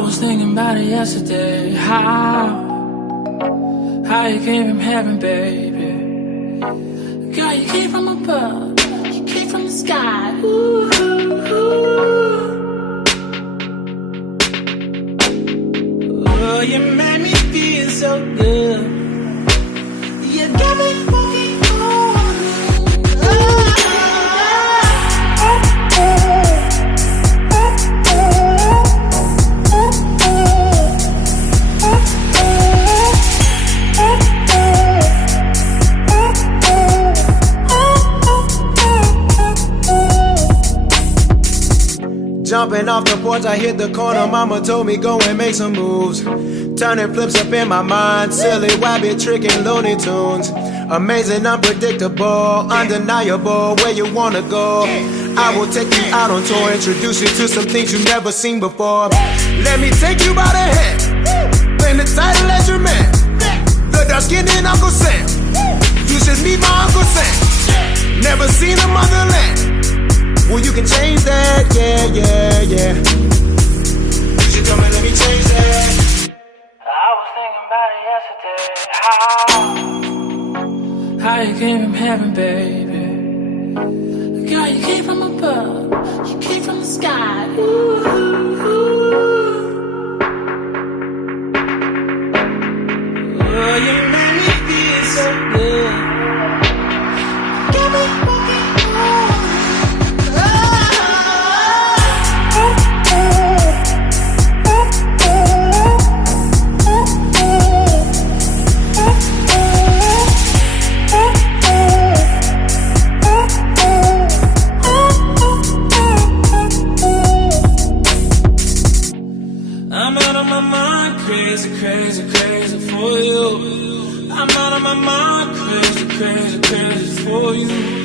was thinking about it yesterday. How you came from heaven, baby. Girl, you came from above. You came from the sky. Ooh, ooh, ooh. Oh, you made me feel so good. You got me fucking on. Jumping off the porch, I hit the corner. Mama told me go and make some moves. Turning flips up in my mind. Silly, wabbit, tricking Looney Tunes. Amazing, unpredictable, undeniable. Where you wanna go? I will take you out on tour. Introduce you to some things you've never seen before. Let me take you by the hand. Claim the title as your man. The dark-skinned Uncle Sam. You should meet my Uncle Sam. Never seen a motherland. Well, you can change that, yeah, yeah, yeah. You should come and let me change that. I was thinking about it yesterday. How you came from heaven, baby. Girl, you came from above. You came from the sky. Ooh, ooh, ooh. Oh, you made me feel so good. Got me fucking on. I'm out of my mind, crazy, crazy, crazy for you. I'm out of my mind, crazy, crazy, crazy for you.